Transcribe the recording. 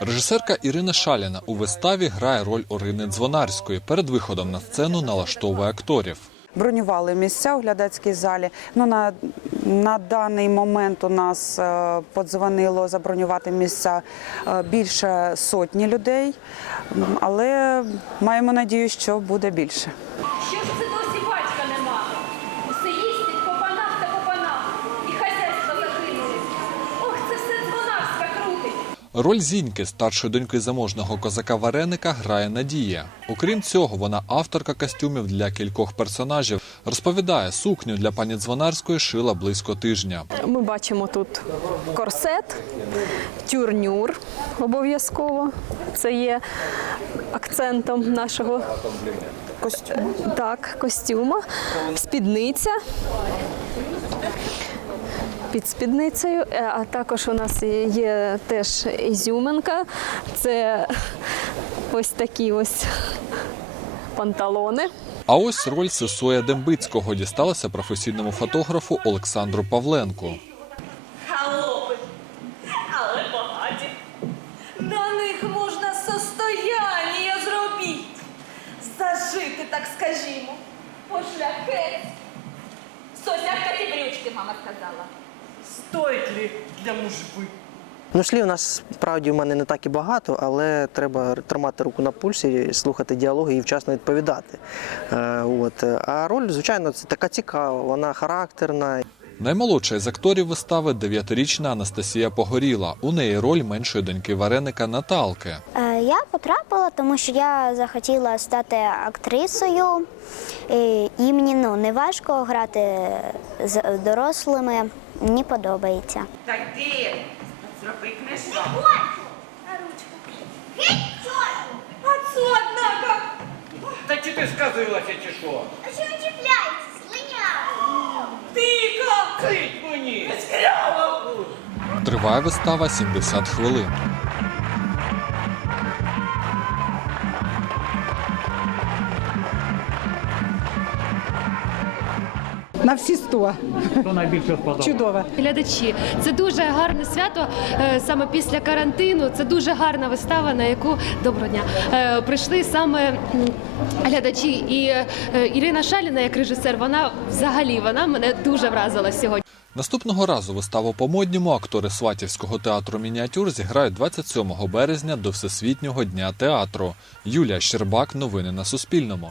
Режисерка Ірина Шаліна у виставі грає роль Орини Дзвонарської. Перед виходом на сцену налаштовує акторів. Бронювали місця у глядацькій залі. Ну на, на даний момент у нас е, подзвонило забронювати місця е, більше сотні людей, але маємо надію, що буде більше. Роль Зіньки, старшої доньки заможного козака Вареника, грає Надія. Окрім цього, вона авторка костюмів для кількох персонажів. Розповідає, сукню для пані Дзвонарської шила близько тижня. Ми бачимо тут корсет, тюрнюр обов'язково. Це є акцентом нашого костюму. Так, костюма, спідниця. Під спідницею, Е, а також у нас є теж ізюминка. Це ось такі ось панталони. А ось роль Сесоя Дембицького дісталася професійному фотографу Олександру Павленку. Зажити, так скажімо. Пошляхець. Сося, ті брючки, мама сказала. Стоїть ли для мужби? Ну, слів у нас справді в мене не так і багато, але треба тримати руку на пульсі, слухати діалоги і вчасно відповідати. Е, От. А роль, звичайно, це така цікава, вона характерна. Наймолодша із акторів вистави дев'ятирічна Анастасія Погоріла. У неї роль меншої доньки Вареника Наталки. Я потрапила, тому що я захотіла стати актрисою, і, і мені ну, не важко грати з дорослими. Мені подобається. Так ти зроби книжку. Та чи ти сказилася, чи що? А що ви чіпляєтесь, слиня? Тика. Крить мені! Триває вистава 70 хвилин. На всі сто. Хто найбільше сподобався? Чудово. Глядачі, це дуже гарне свято е, саме після карантину. Це дуже гарна вистава, на яку доброго дня е, прийшли саме глядачі. І е, Ірина Шаліна, як режисер, вона взагалі вона мене дуже вразила сьогодні. Наступного разу виставу по модньому актори Сватівського театру мініатюр зіграють 27 березня до Всесвітнього дня театру. Юлія Щербак. Новини на Суспільному.